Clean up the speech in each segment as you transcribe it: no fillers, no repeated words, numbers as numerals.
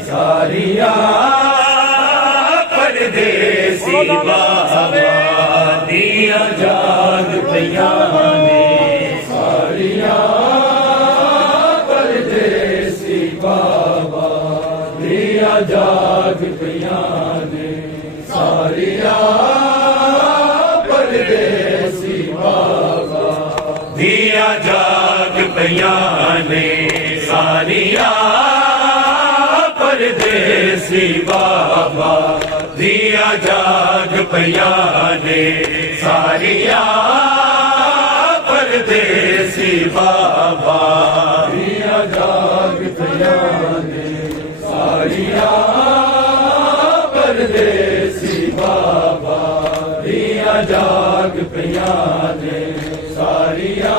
सारिया परदेसी बाबा दिया जाग पिया ने सारिया परदेसी बाबा दिया जाग पिया ने सारिया परदेसी बाबा दिया जाग पिया ने सारिया परदेसी बाबा दिया जाग पिया ने सारिया परदेसी बाबा दिया जाग पिया ने सारिया परदेसी बाबा दिया जाग पिया ने सारिया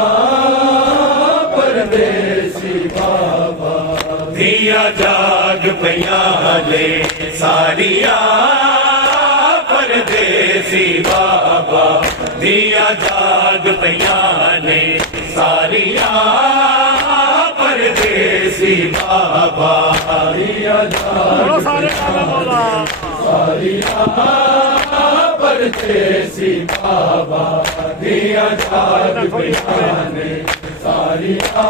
परदेसी बाबा दिया जाग पिया ने सारिया परदेसी बाबा दिया जाग पिया ने सारिया परदेसी बाबा दिया जाग सारिया परदेसी बाबा दिया जाग पिया ने सारिया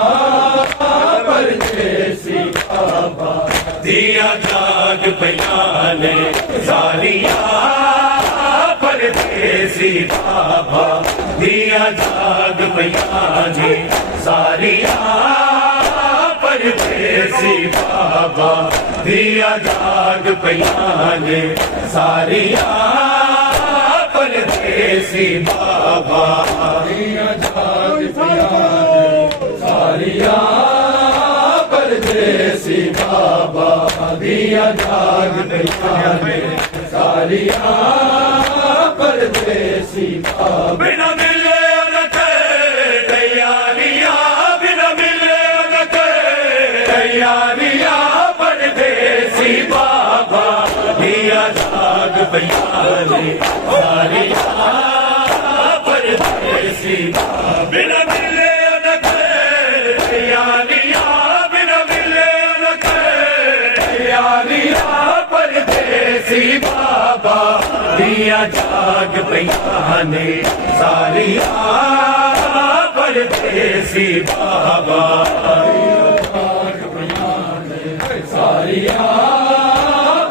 परदेसी बाबा दिया जाग पिया ने सारिया परदेसी बाबा दिया जाग पिया ने सारिया परदेसी बाबा दिया जाग पिया ने सारिया परदेसी बाबा दिया जाग पिया सारिया परदेसी बाबा दिया जाग पिया ने सारिया परदेसी बाबा बिना मिले न करे तैयारियां बिना मिले न करे तैयारियां परदेसी बाबा दिया जाग पिया ने सारिया परदेसी बाबा बिना मिले न करे तैयारियां बिना मिले न करे तैयारियां परदेसी बाबा दिया जाग पिया ने सारिया परदेसी बाबा दिया जाग पिया ने सारिया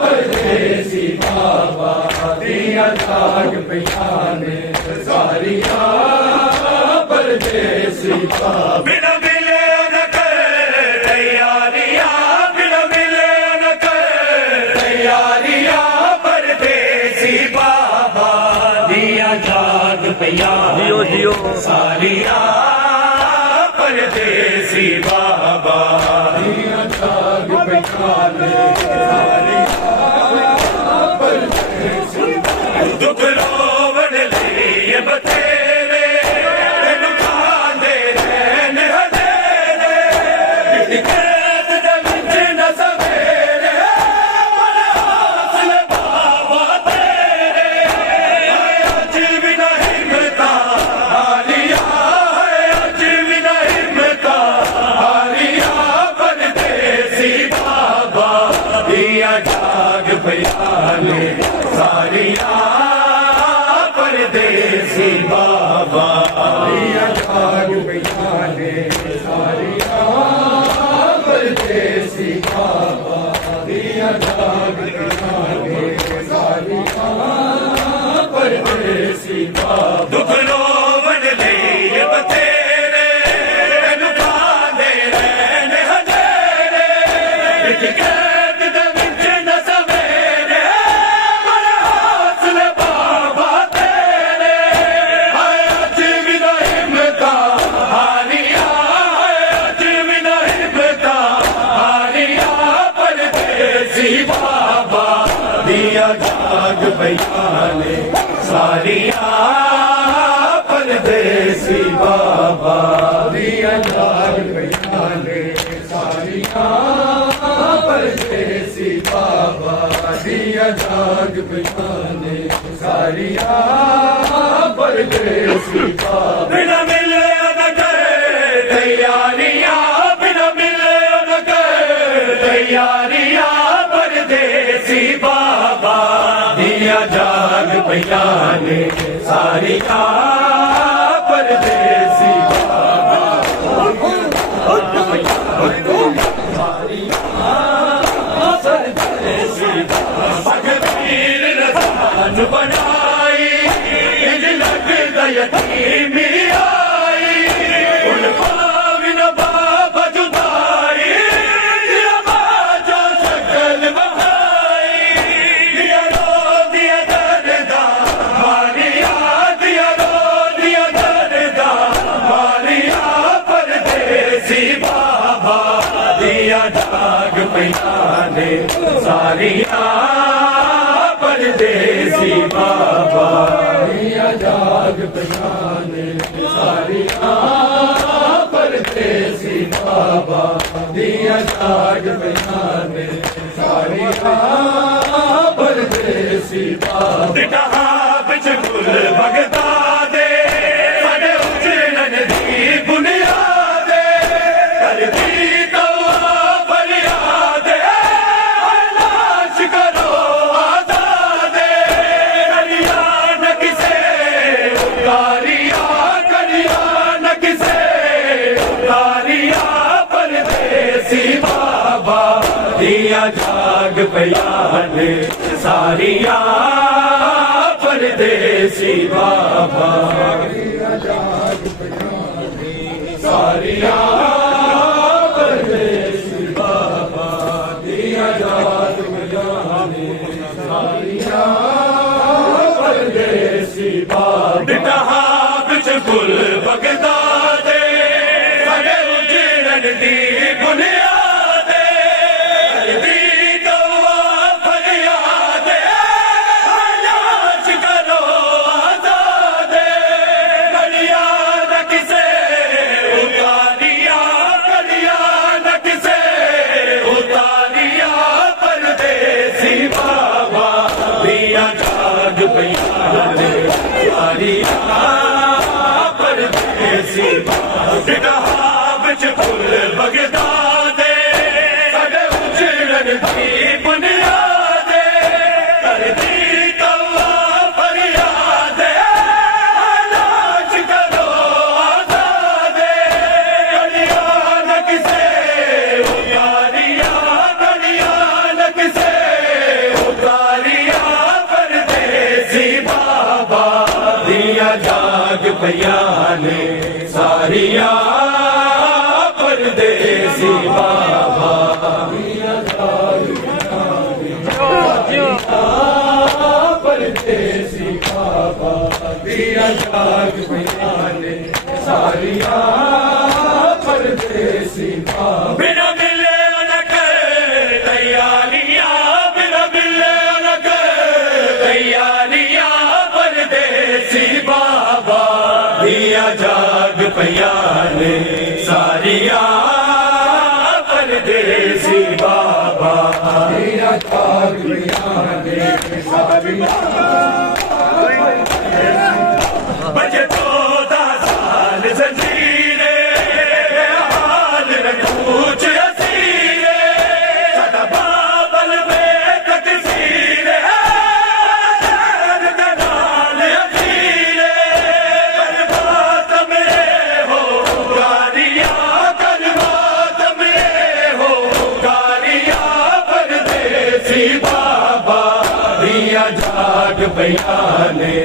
परदेसी बाबा दिया जाग पिया ने सारिया परदेसी बाबा बिना मिले न करे तैयारियां बिना मिले न करे तैयारियां परदेसी बाबा दिया जाग पिया जियो जियो सारिया परदेसी बाबा दिया जाग पिया ने सारिया परदेसी दुख रोवण लिए बतेरे तेनु कांदे रहन हदेरे कैद दे विच न सवेरे मन हौसले बाबा तेरे अज भी न हिम्मता हारिया अज भी न हिम्मता हारिया परदेसी बाबा दिया जाग पिया ने सारिया परदेसी बाबा दिया जाग पिया ने सारिया परदेसी बाबा दिया जाग पिया ने सारिया परदेसी बाबा दुख रोवण लिए बतेरे तेनु कांदे रहन हदेरे कैद दे विच न सवेरे मन हौसले बाबा तेरे अज भी न हिम्मता हारिया अज भी न हिम्मता हारिया परदेसी बाबा दिया जाग पिया ने सारिया परदेसी बाबा दिया जाग पिया ने सारिया परदेसी बाबा दिया जाग पिया ने सारिया परदेसी बाबा बिना मिले न करे तैयारियां बिना मिले न करे तैयारियां परदेसी बाबा दिया जाग पैया ने सारिया परदेसी बाबा भगवीर रसान बनाई लग यतीमी आई उन पाविन बाबा जुदाई जो शकल बहाई दिया रो दिया दर्दा मारिया दिया रो दिया दर्दा मारिया परदेसी बाबा दिया जाग पैयाने सारिया परदेसी बाबा दिया जाग पैयाने सारिया परदेसी बाबा दिया जाग पैयाने सारिया परदेसी बाबा बिच गुल भगता दे साडे उजड़न दी बुनियाद करदी दिया जाग पैयाने सारिया परदेसी बाबा दिया जाग पैयाने सारिया परदेसी बाबा दिया जाग पैयाने सारिया परदेसी बाबा बिटहा बिच गुल बगदा दे सगे उजड़न दी बुनियाद परदेसी बिच फुल बगदा दे साडे उजड़न दी बुनियाद करदी तौबा फरियाद लाज करो आजाद गलिया न किसे उतारिया गलिया न किसे उतारिया परदेसी बाबा दिया जाग पैयाने सारिया परदेसी बाबा दिया जाग परदेसी बाबा दिया जाग पैयाने सारिया परदेसी बाबा बिना मिले न करे तैयारियां बिना मिले न करे तैयारियां परदेसी बाबा दिया जाग पैयाने सारिया परदेसी बाबा दिया जाग पैयाने सारिया बजे 14 साल जंजीरे हाल रखूच असीरे सदा बाबल में तकसीरे दनाल अखीरे करबात में हो गारिया करबात में हो गारिया परदेसी बाबा दिया जाग पैयाने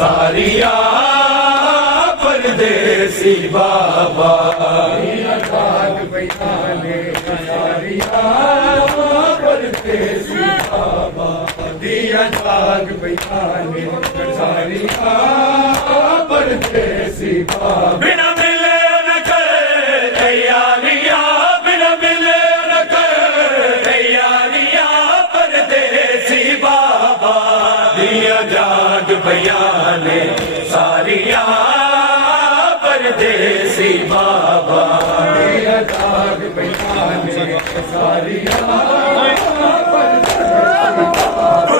सारिया परदेसी बाबा दिया जाग पैयाने सारिया परदेसी बाबा दिया जाग पैयाने सारिया परदेसी बाबा बिना मिले न करे तैयारियां बिना मिले न करे तैयारियां परदेसी बाबा दिया जाग पैयाने सारिया परदेसी बाबा दिया जाग पैयाने सारिया परदेसी बाबा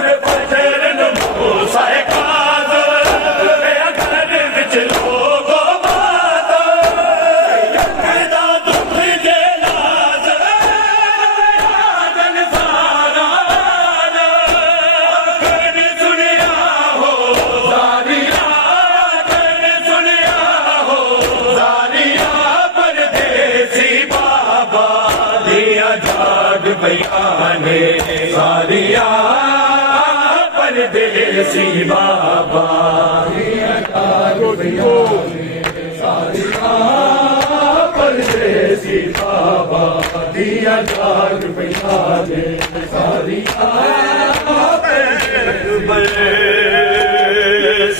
ने सारिया परदेसी बाबा सारिया परदेसी बाबा दिया 4 रुपया ने सारिया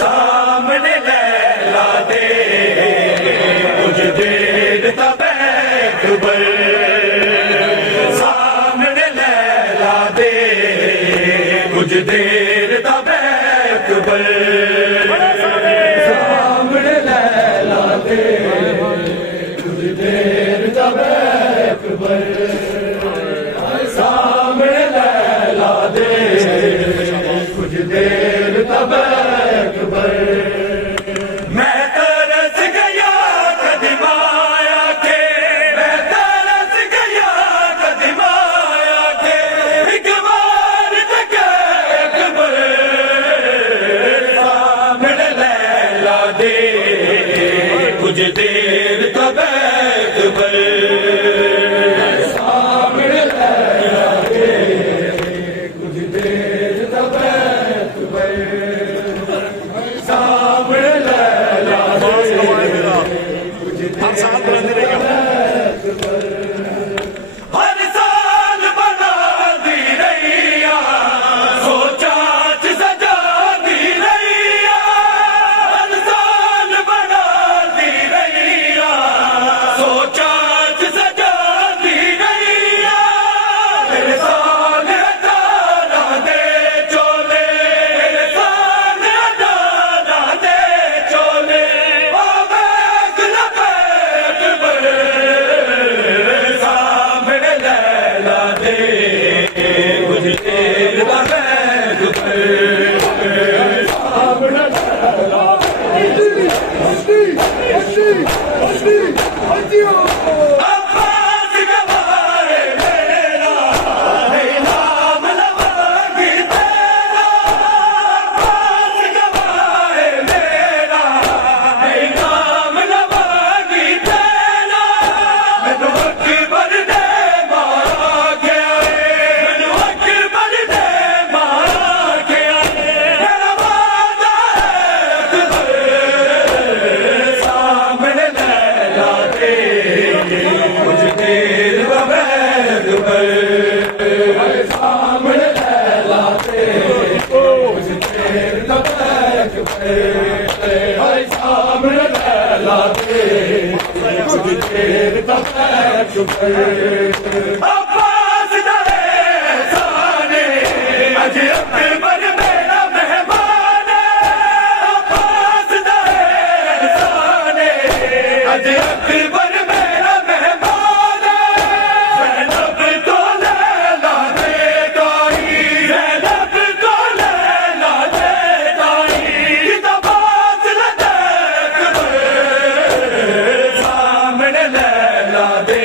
सामने लैला दे कुछ देर तब अकबर सामने लैला दे कुछ देर तब अकबर सामने लैला दे कुछ देर तब अकबर सामने लैला दे कुछ देर तब अकबर मैं तरस गया कदमाया के मैं तरस गया कदमाया के एक बार तक अकबर सामने लैला दे कुछ देर तब अकबर सामने लैला दे कुछ देर तब अकबर सामने लैला दे कुछ देर तब अकबर हर साल बना दी रैया सोचा सजा दी रैया हर साल बना दी रैया सोचा सजा दी रैया मेरे साल हटाना दे चोले मेरे साल हटाना दे चोले ओ बैक अकबर सामने लैला दे कुछ देर तब अकबर सामने लैला अब्बास गवाए मेरा है नाम लवागी तेरा अब्बास गवाए मेरा है नाम लवागी तेरा मैनू अकबर ने मारा गया मैनू अकबर ने मारा गया मेरा वादा है अकबर सामने लैला दे कुछ देर तब अकबर सामने लैला दे कुछ देर तब अकबर सामने लैला दे कुछ देर तब अकबर अब्बास दे साने अज अकबर मेरा मेहमान अब्बास दे साने अज अकबर मेरा मेहमान ज़ैनब को लैला दे गाई ज़ैनब को लैला दे गाई किताबात लदे अकबर सामने लैला दे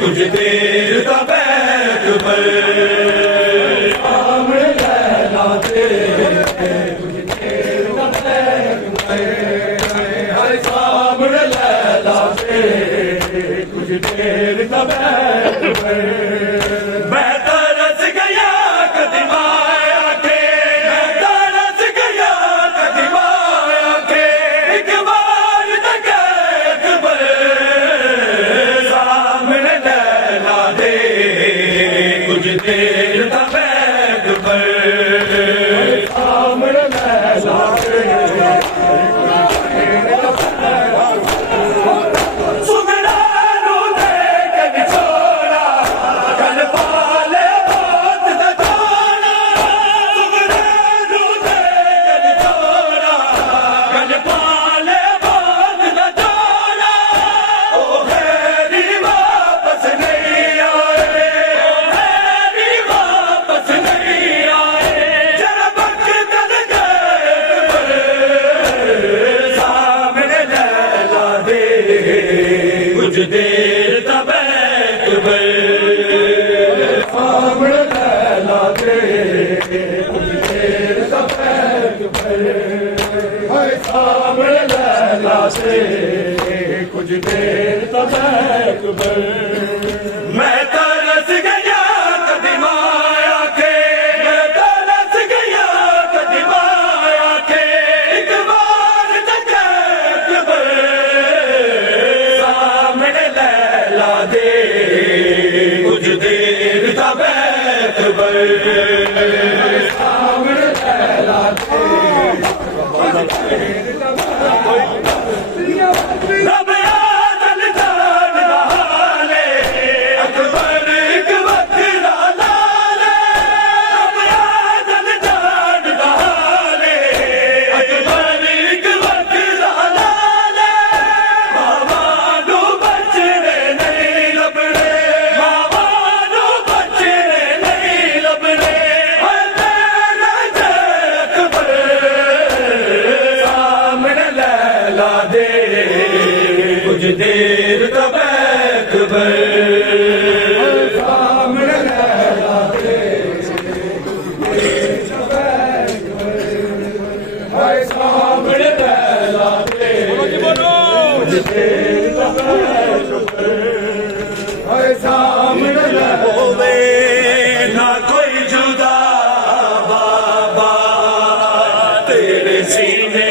कुछ देर तब अकबर सामने लैला दे कुछ देर तब अकबर सामने लैला दे कुछ देर तब अकबर मैं तरस गया कदमाया के मैं तरस गया कदमाया के एक बार तक अकबर सामने लैला दे कुछ देर तब अकबर सामने लैला दे सुगड़ा नू दे कद छोड़ा कल पाले बहुत दा छोड़ा सुगड़ा नू दे कद छोड़ा कल पाले बहुत दा छोड़ा ओ हैरी वापस नहीं आए ओ हैरी वापस नहीं आए जरा बक कर गए अकबर सामने लैला दे कुछ देर तब अकबर सामने लैला दे कुछ देर तब अकबर सामने लैला दे कुछ देर तब अकबर मैं तरस गया रब आदल जान हाले अकबर एक वक्त लाले रब आदल जान हाले अकबर एक वक्त लाले मामा नू बचने नहीं लबने मामा नू बचने नहीं लबने अकबर सामने लैला दे कुछ देर तब अकबर सामने लैला दे हाय सामने लैला दे कुछ देर तब अकबर हाय सामने होवे ना कोई जुदा बाबा तेरे सीने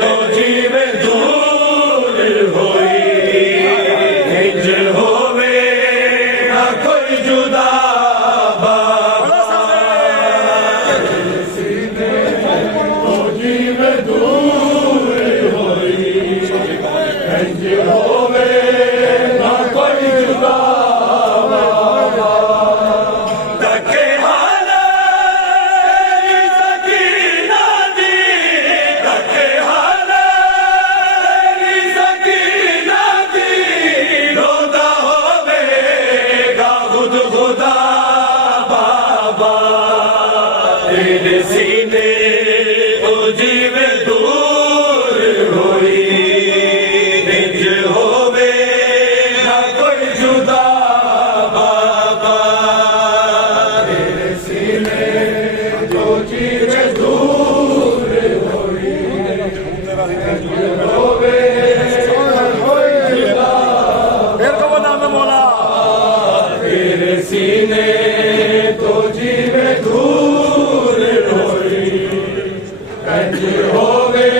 तो जीवे दूर होई इंज होवे ना कोई जुदा बाबा तेरे सीने तो जीवे दूर होई इंज होवे ना कोई जुदा बाबा तके हाला सकीना दी तके हाला सकीना दी रोदा होवेगा खुद खुदा बाबा तेरे सीने ओ जीवे दूर होई इंज होवे ना कोई जुदा बाबा तेरे सीने तो जीवे दूर होई होवे ना कोई जुदा फिर कब नाम है मौला तेरे सीने तो जीवे दूर होई इंज होवे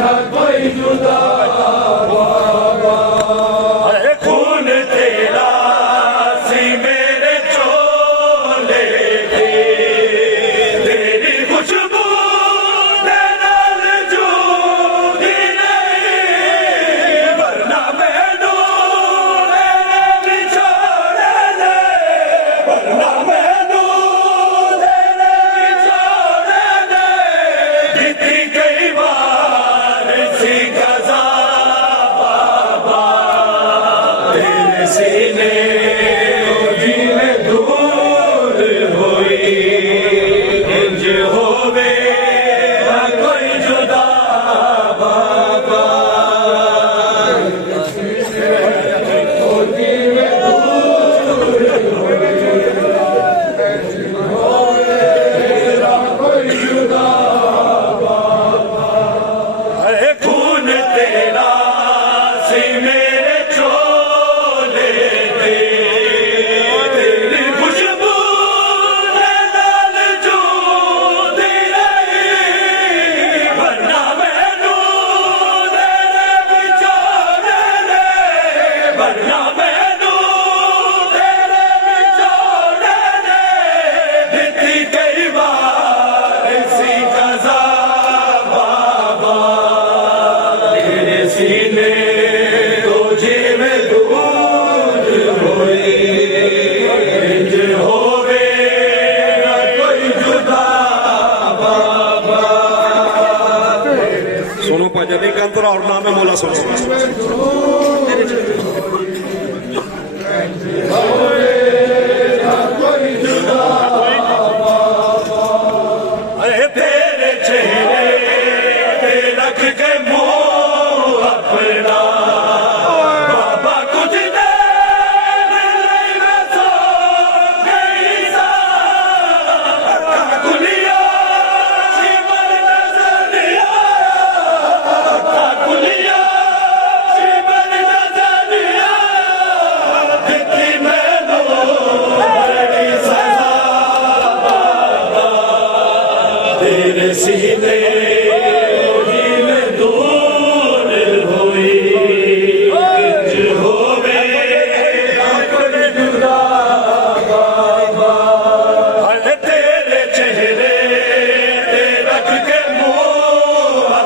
ना कोई जुदा बाबा खून तेरा सी मेरे चोले दे तेरी खुशबू दे नाल जूदी नहीं वरना मैनू तेरे बिछोड़े दे वरना मैनू तेरे बिछोड़े दे बीती कई बार सी कज़ा बाबा तेरे सीने तो जीवे दूर होई इंज होवे ना कोई जुदा बाबा तो जीवे दूर होई इंज होवे ना कोई जुदा अरे खून तेरा सी मेरे चोले दे तेरी खुशबू दे नाल जूदी नहीं वरना मैनू तेरे बिछोड़े दे वरना मैनू तेरे बिछोड़े दे बीती कई बार सी कज़ा बाबा तेरे सीने तो जीवे दूर होई इंज होवे ना कोई जुदा बाबा सोनू भजन कंतर और नाम है मौला सोनू अरे तेरे चेहरे पे रख के मुंह अपना बाबा कुछ देर नहीं मैं सो गई सा कुलिया सिमर नजरिया कुलिया सिमर नजरिया दिखी मैनू बड़ी सजा तेरे सीने में दूर होई इंज होवे ना कोई जुदा बाबा अरे तेरे चेहरे पे रख के मुंह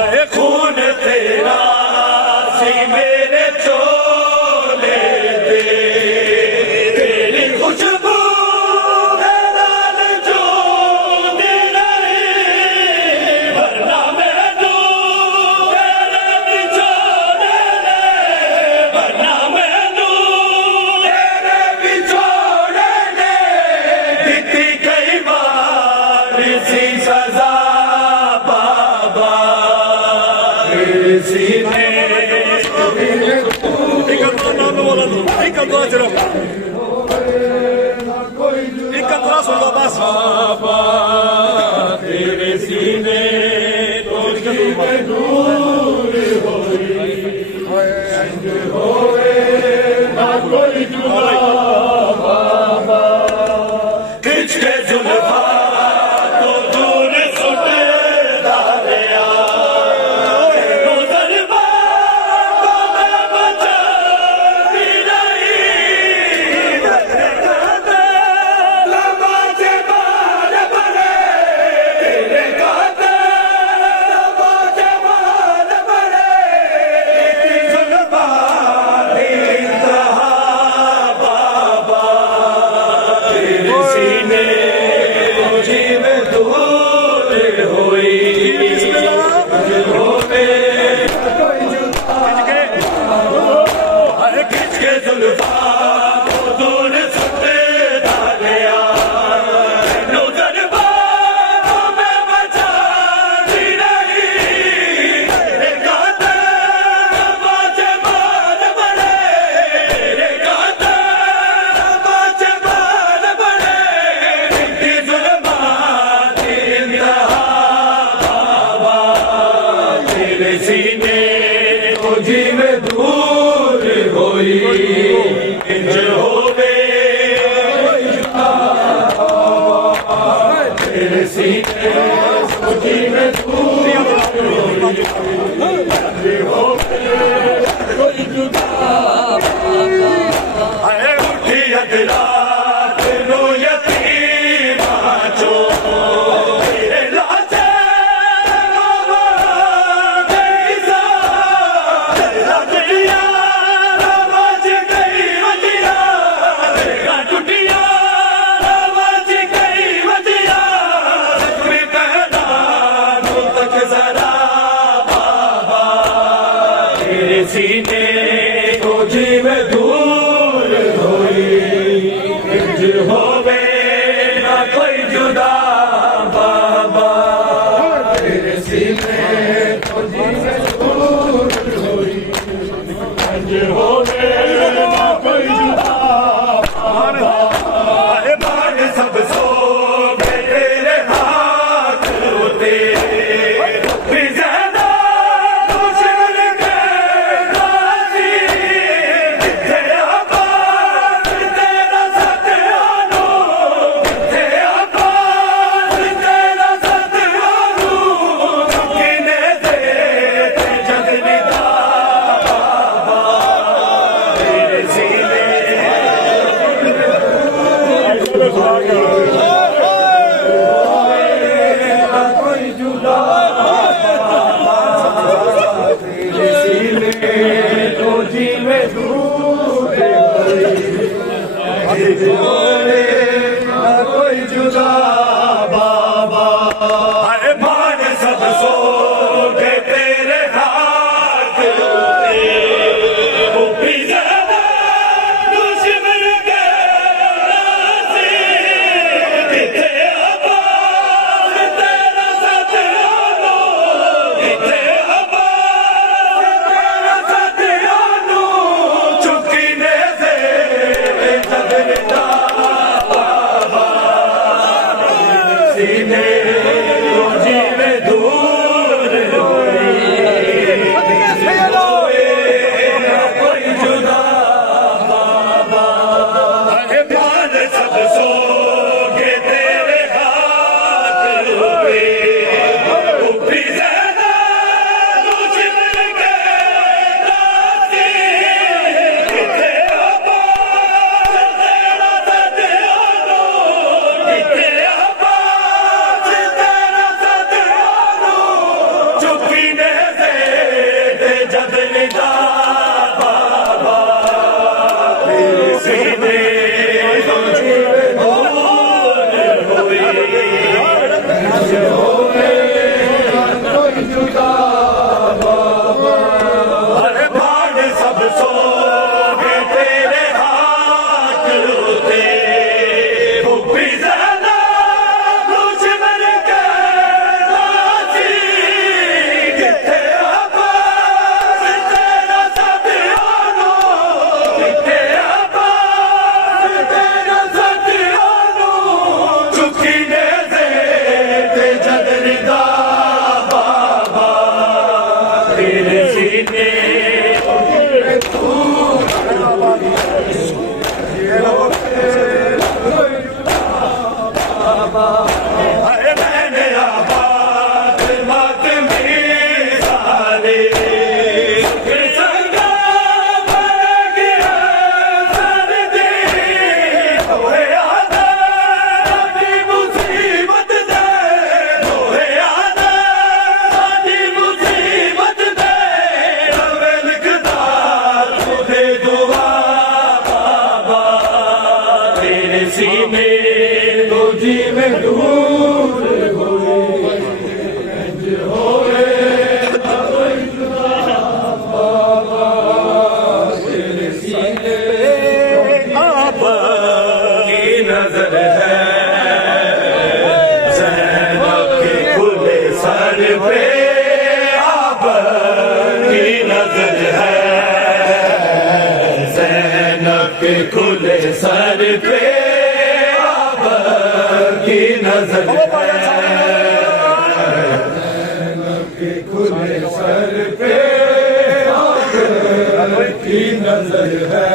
है खून तेरा सी मेरे चोले दे तेरी खुशबू है लाल जो दिल वरना मैं तू तेरे बिछोड़े ले वरना मैं तू तेरे बिछोड़े ले दिखती कई बार सी सजा बाबा सीने एक अंतरा नाम में बोला तो एक अंतरा सिर्फ एक अंतरा सुन लो बस तेरे सीने तो जीवन दूर होए ना कोई जुदा बाबा खिंच के जुल्फा तो दूर सुटे दारिया नजर बाबा मैं बचा भी नहीं लबाजे बार बड़े तेरे गाते लबाजे बार बड़े जुल्फा इंतहा बाबा तेरे सीने जीव दूर होई खिंच के जुल्फा को दूर सुटे डालिया नजर बाबा मैं बचा भी नहीं तेरे गाते लबाजे बार बड़े तेरे गाते लबाजे बार बड़े इनकी जुल्मात इंतहा बाबा तेरे सीने को जीव दूर होई इंज होवे तेरे सीने को जीव दूर है उठी अदरात नो यतीमा चो तेरे लाजे बाबा गई सा लगिया आवाज गई वजिया तेरा टूटिया आवाज गई वजिया में कहना नो तक जरा बाबा तेरे सीने को जीव दूर होई इंज होवे ना कोई जुदा बाबा तेरे सीने को जीव दूर होई इंज होवे ना कोई जुदा बाबा बाण सब सो गए तेरे हाथ होते भी ज्यादा दुश्मन के राजी जिथे आबाद तेरा सतयानो जिथे आबाद तेरा सतयानो किने दे जग निदा बाबा तेरे सीने कोई जुदा तेरे सीने तो जीवे दूर कोई जुदा बाबा अरे भान सब सो गए तेरे हाथ वो भी ज्यादा दुश्मन के राजी जिथे आबाद तेरा सतयानो जिथे आबाद तेरा सतयानो चुकीने से जगदा बाबा सीने तो जीवे दूर होई कोई जुदा बाबा अरे ध्यान सब सो गए तेरे हाथ हुए वो भी ज्यादा दुश्मन के राजी जिथे आबाद तेरा सतयानो मैंने आबाद मत में सारे संगा बन गया सर दे होए आदा साडी मुसीबत दे होए आदा साडी मुसीबत दे नवे लिखदा तुझे दुआ बाबा तेरे सीने जी में दूर आप की नजर है ज़ैनब के खुले सर पे आप की नजर है ज़ैनब के खुले सर पे की नजर के खुले सर पे की नजर है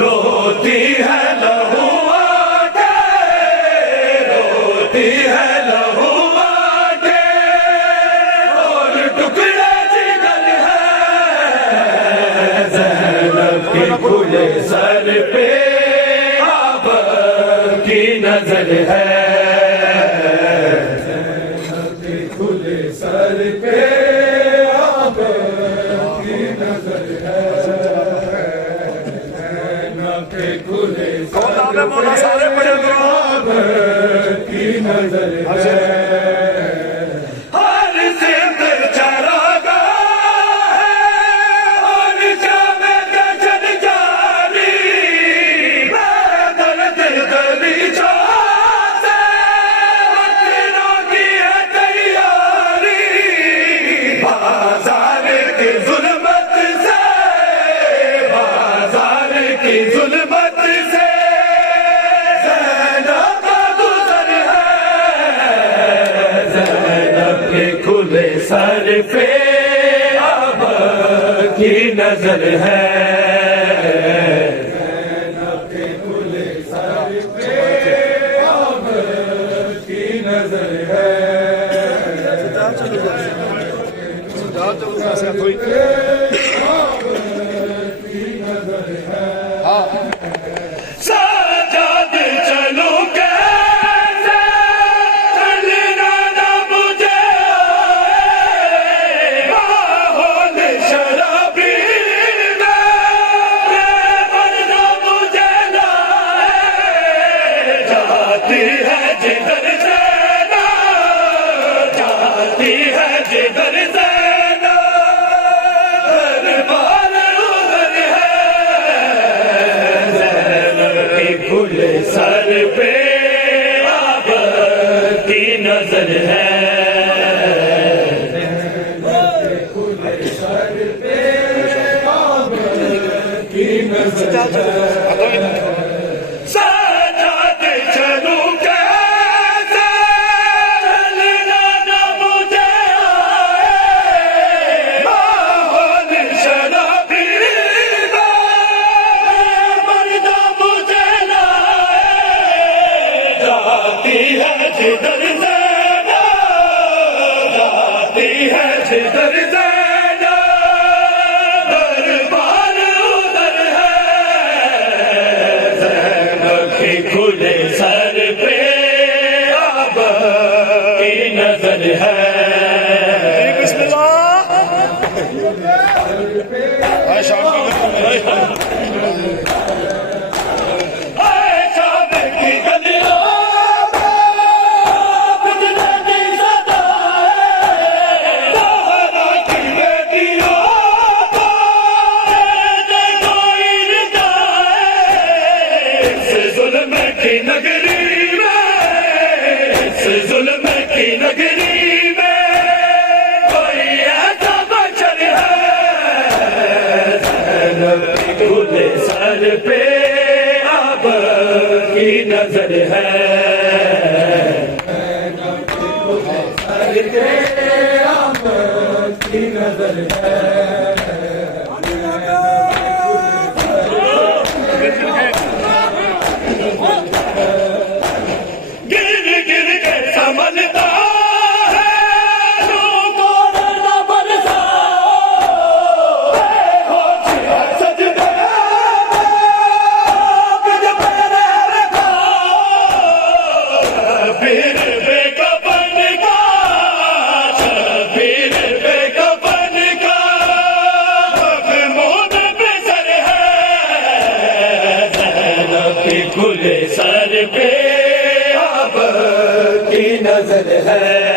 रोती है लहू आके रोती है लहू आके और टुकड़ा जिगर है ज़ैनब के खुले सर पे की नजर है खुले सर पे आप की नजर है खुले सर पे आप की नजर है हर सिंध चरागा है और जामे गजन जारी जुल्मत से ज़ैनब का गुज़र है ज़ैनब के खुले सर पे अब की नजर है ज़ैनब के खुले सर पे अब की नजर है साजाद चलो कैसे चलना ना मुझे माहौल शराबी मरना मुझे लाए जाती है जिधर से ना जाती है जिधर से खुले सर पे आप की नजर है खुले सर पे आप की नजर है साजाद चलू कैसे चलना ना मुझे आए माहौल शराबी मरना मुझे जाती है जिधर ज़ैनब जाती है जिधर ज़ैनब दरबार उधर है ज़ैनब के खुले सर पे अब की नजर है नगरी में कोई ऐसा बचर है ज़ैनब खुले सर पे अब की नजर है ज़ैनब खुले सर पे अब की नजर है सर पे अब की नजर है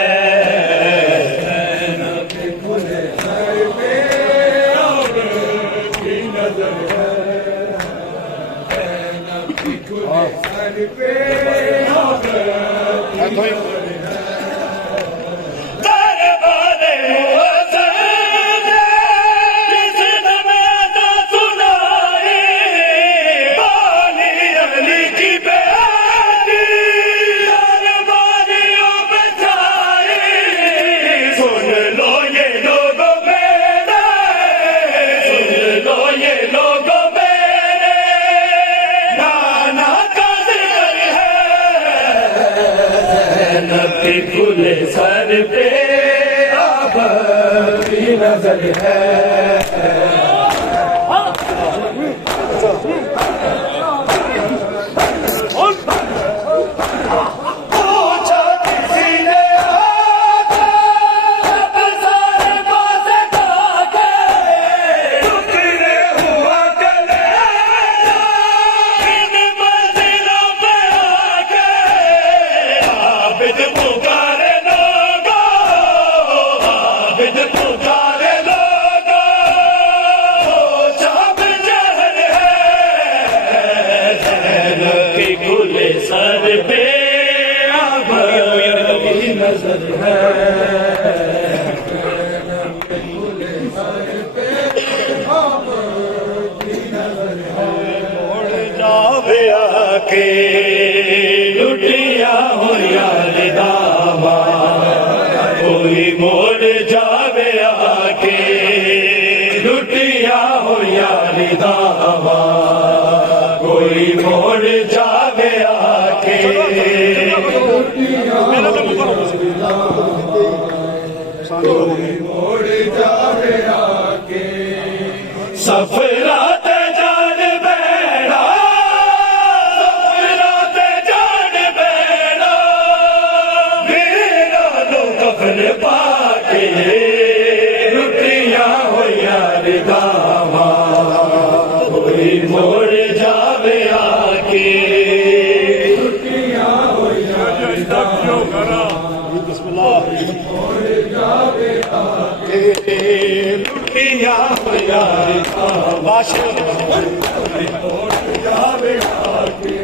खुले सर पे अब की नजर है सर पे अब की नजर है जावे आके लुटिया हो यार दामा कोई मोड़ जावे आके लुटिया हो यार दामा कोई मोड़ जावे आके मोड़ जावे आके सफरात जान बैठा सफरात जान बैठा मेरा लो कफन पाके रुटिया हो यार दामा कोई मोड़ जावे आके रुटिया हो यार दामा मोड़ जावे आके रुटिया हो यार दामा मोड़ जावे आके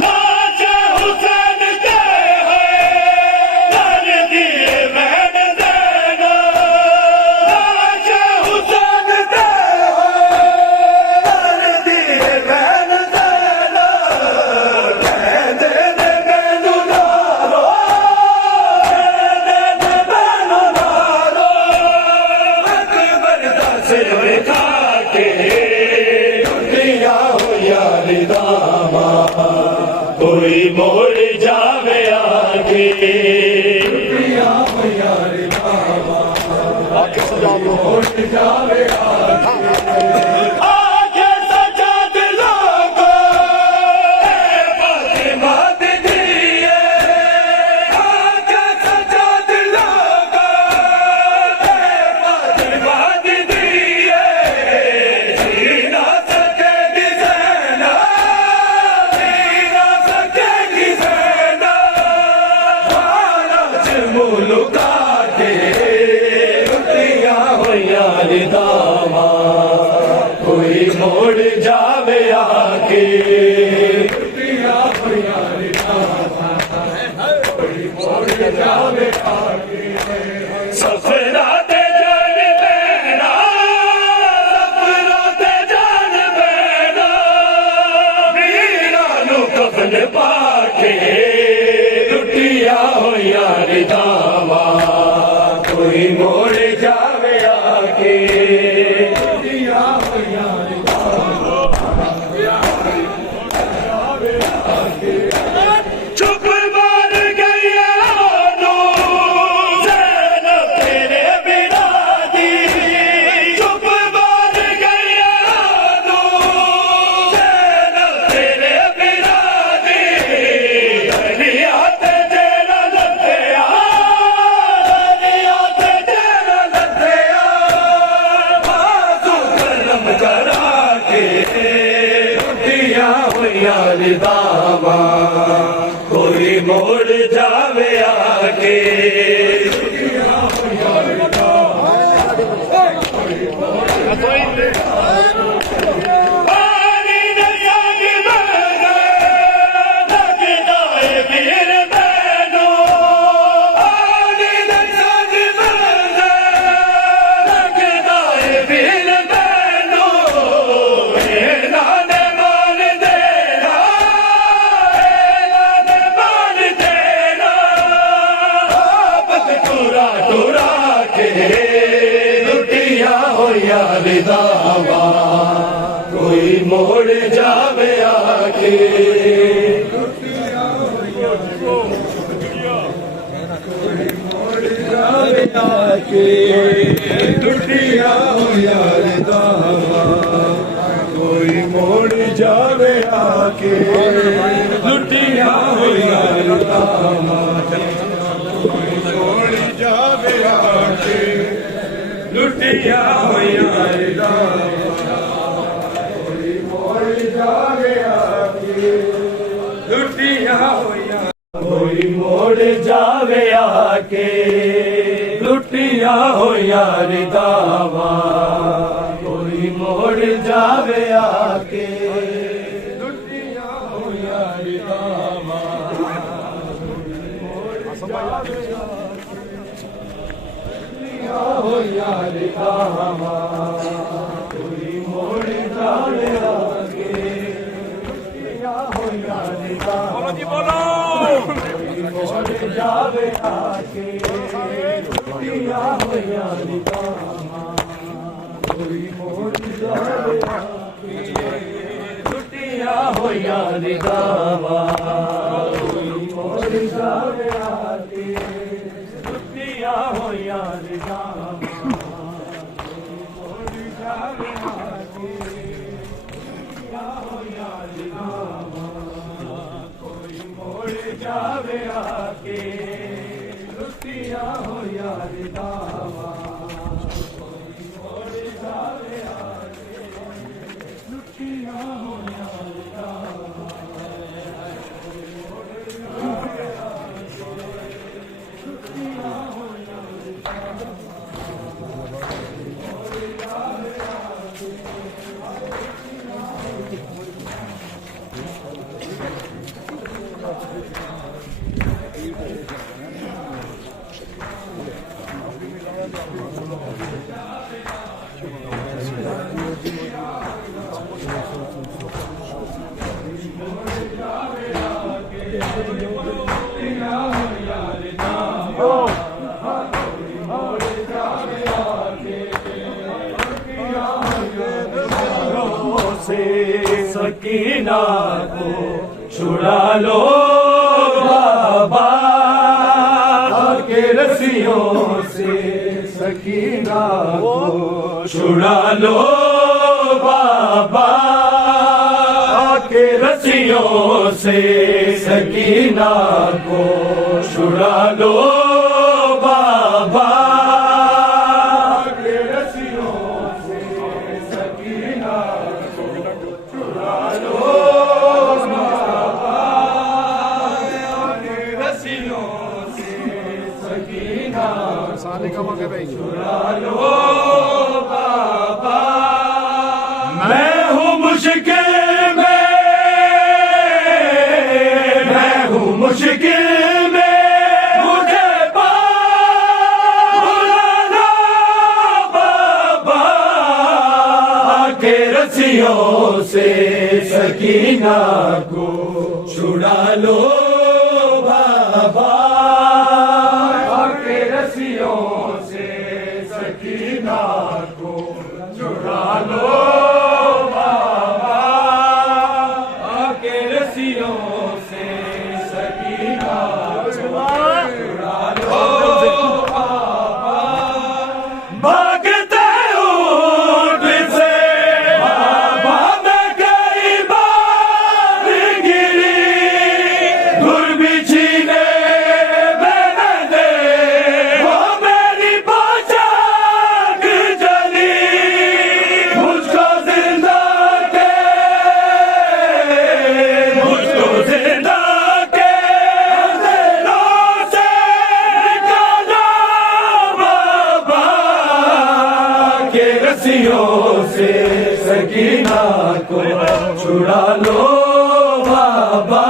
नाचे हुसैन के है कर दिए मैंने देना नाचे हुसैन के है कर दिए मैंने देना कहते ने मैनू ना रो कहते ने मैनू ना रो अकबर दा सिर खा के लुटिया हो यार दामा कोई मोड़ जावे आगे लुटिया हो यार दामा मोड़ जावे आगे सजाद लोगो फातिमा दिए आगे सजाद लोगो फातिमा दिए जीना सकेगी ज़ैना जीना सकेगी ज़ैना महाराज मुल्का के लुटिया हो यार दामा कोई मोड़ जावे आके पानी दरिया की बहना लगता है पीर बहनो पानी दरिया की बहना लगता है पीर बहनो नाने मान देना नाने मान देना आपत टूरा टूरा के लुटिया हो यार दावा कोई मोड़ जावे आके लुटिया हो यार दावा कोई मोड़ जावे आके लुटिया हो यार दावा कोई मोड़ जावे आके लुटिया हो यार दावा कोई मोड़ जावे आके लुटिया हो यार कोई मोड़ जावे आके लुटिया हो यार दावा कोई मोड़ जावे आके लुटिया हो यार दावा हो यार दावा कोई मोड़ जावे आके लुटिया हो यार दावा बोलो जी बोलो मोड़ जावे आके लुटिया हो यार दावा कोई मोड़ जावे आके लुटिया हो यार दावा कोई मोड़ जावे आके लुटिया हो यार दावा जावे आके लुटिया हो यार दावा मोड़ जावे आके लुटिया हो यार दावा से सकीना को छुड़ा लो बाबा के रस्सियों से सकीना को छुड़ा लो बाबा के रस्सियों से सकीना को छुड़ा लो बाबा के रस्सियों से सकीना को छुड़ा लो बाबा के रस्सियों से सकीना छुड़ा लो बाबा मैं हूँ मुश्किल में मैं हूँ मुश्किल में मुझे बुलाना बाबा के रस्सियों से सकीना को छुड़ा लो बाबा के रस्सियों से सकीना को छुड़ा लो बाबा के रस्सियों से सकीना छुड़ा लो बाबा भागते ऊँट से बाबा मैं कई बार गिरी धुर बिछीने मैंने वो मेरी पोशाक जली मुझको जिंदा छुड़ा लो बाबा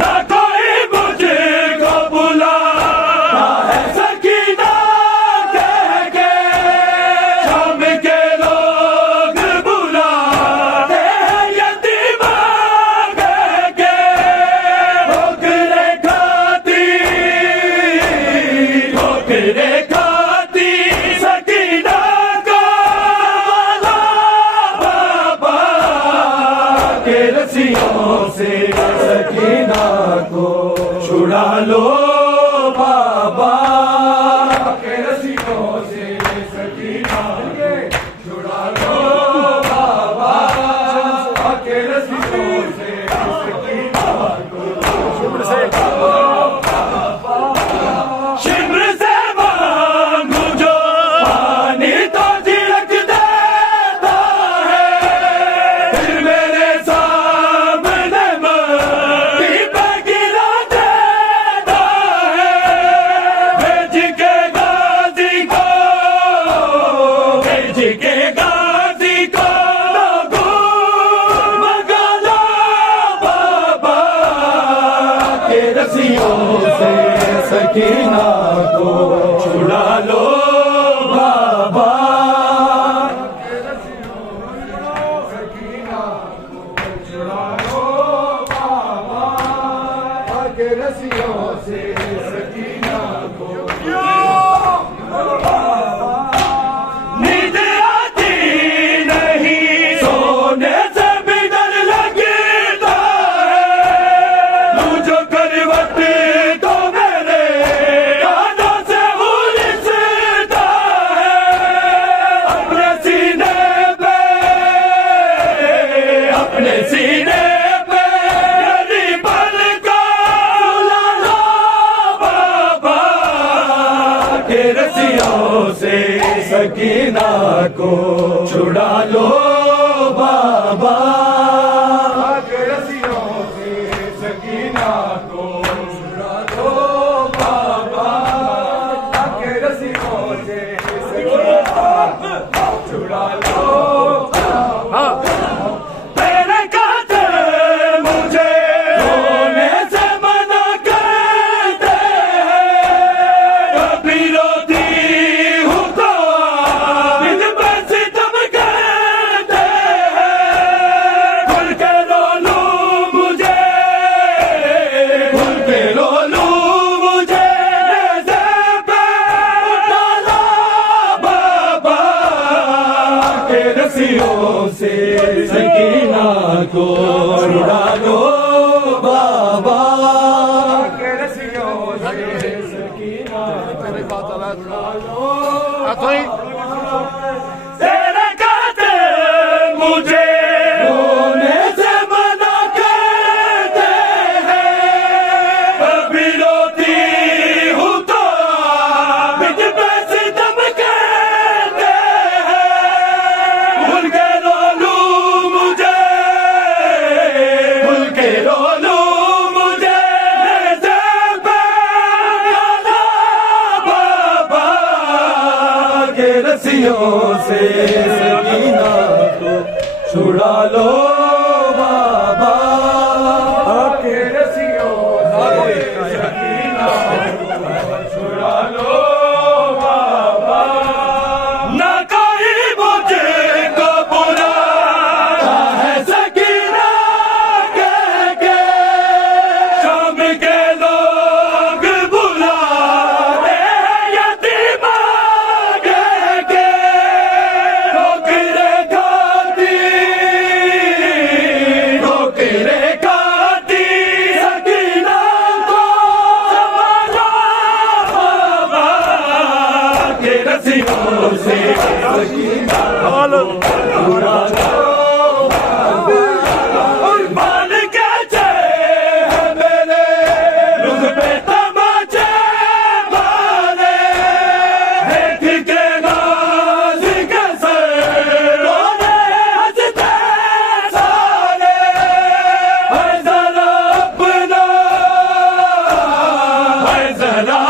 ना कोई मुझको बुलाता है सकीना कह के शाम के लोग बुलाते हैं यतीमा कह के ठोकरे खाती सकीना को वाला बाबा के रस्सियों से सकीना को छुड़ा लो बाबा के रस्सियों से सकीना को छुड़ा लो बाबा के रस्सियों से सकीना को शिमर से मांगू जो पानी तो झिड़क देता है फिर मेरे सामने मट्टी पे गिरा देता है भेज के गाजी को लोगों मंगा लो बाबा के रस्सियों से सकीना को छुड़ा लो बाबा के रस्सियों से सकीना को नींद आती नहीं सोने से भी डर लगता है तू जो करवट तो मेरे कानों से उलझता है अपने सीने पे मेरी पल का रुला लो बाबा के रस्सियों से सकीना को छुड़ा लो बाबा के रस्सियों से सकीना को छुड़ा लो बाबा के रस्सियों से सकीना को छुड़ा लो तेरे कांटे मुझे रोने से मना करते हैं कभी रोती हूँ तो बिन बस तुम कहते हैं खुल के रो लूं मुझे जैसे पैर डाला बाबा के रस्सियों से सकीना को छुड़ा लो बाबा के रस्सियों से सकीना तेरे कांटे मुझे रोने से मना करते हैं कभी रोती हूँ तो बिन बस तुम कहते हैं भूल के रो लूं मुझे जैसे पैर डाला बाबा के रस्सियों से सकीना को छुड़ा लो बाबा के रस्सियों से सकीना को छुड़ा लो बाबा ना कोई मुझको बुलाता है सकीना कह के शाम के लोग बुलाते हैं यतीमा कह के ठोकरे खाती सकीना को संभालो बाबा के रस्सियों से सकीना छुड़ा लो मान के चले मेरे रुख पे तमाचे मारे देख के गाज के रोने हंसते सारे है जरा